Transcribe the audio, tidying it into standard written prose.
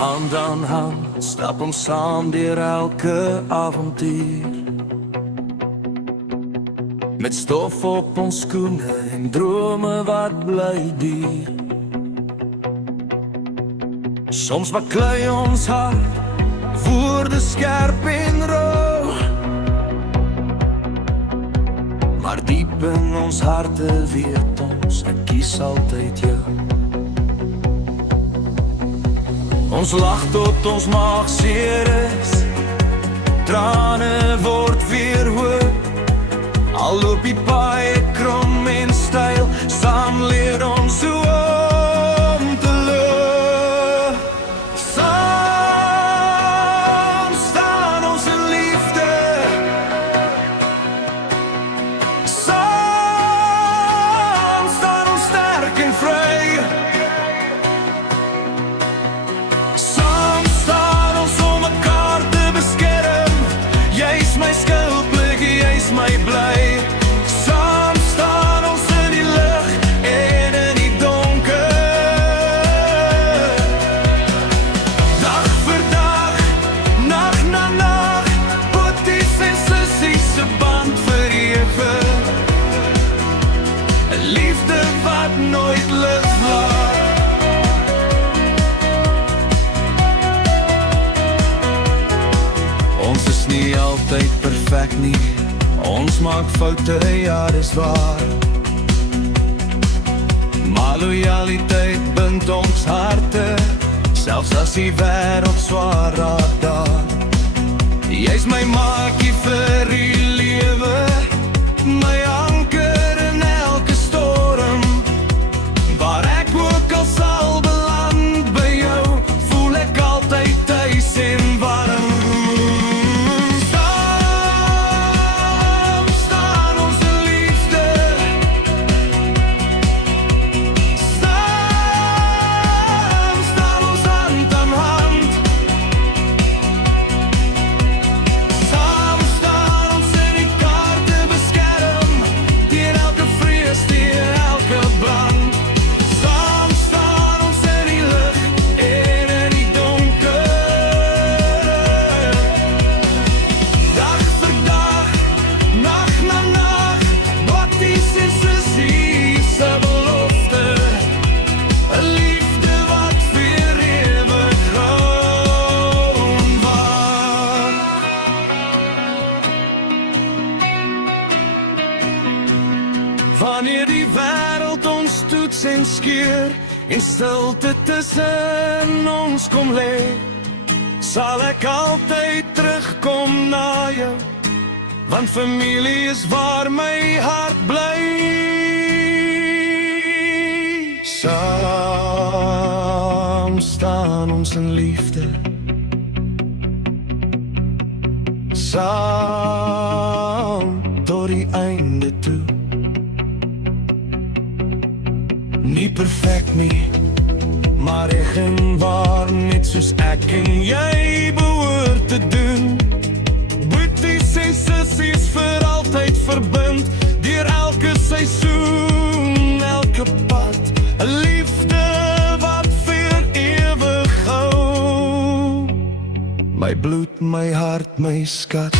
Hand aan hand stap ons saam deur elke avontuur. Met stof op ons skoene en drome wat bly duur. Soms baklei ons hart, woorde skerp en rauw. Maar diep in ons harte weet ons, ek kies altyd jou. Ons lag tot ons maag seer is, trane word weer hoop. Al loop die paai krom en styl, saam leer ons hoe om te loop. Saam staan ons in liefde, saam staan ons sterk en vry. Saam staan ons om mekaar te beskerm, jy is my skulplik, jy is my bly. Saam staan ons in die lig en in die donker. Dag vir dag, nag na nag, boeties en sissies se band vir ewig. 'n liefde wat nooit lig laat. Ons is nie altyd perfek nie, ons maak foute, ja dis waar. Maar loyaliteit bind ons harte, selfs as die wêreld swaar raak daar. Jy's my maakie vir die lewe, my anker in elke storm. Waar ek ook al sal beland by jou, voel ek altyd tuis en warm. Wanneer die wêreld ons toets en skeer, en stilte tussen ons kom lê, sal ek altyd terugkom na jou, want familie is waar my hart bly. Saam staan ons in liefde, saam tot die einde toe. Nie perfek nie, maar reg en waar, net soos ek en jy behoort te doen. Boeties en sissies vir altyd verbind, deur elke seisoen, elke pad. 'n liefde wat vir ewig hou, my bloed, my hart, my skat.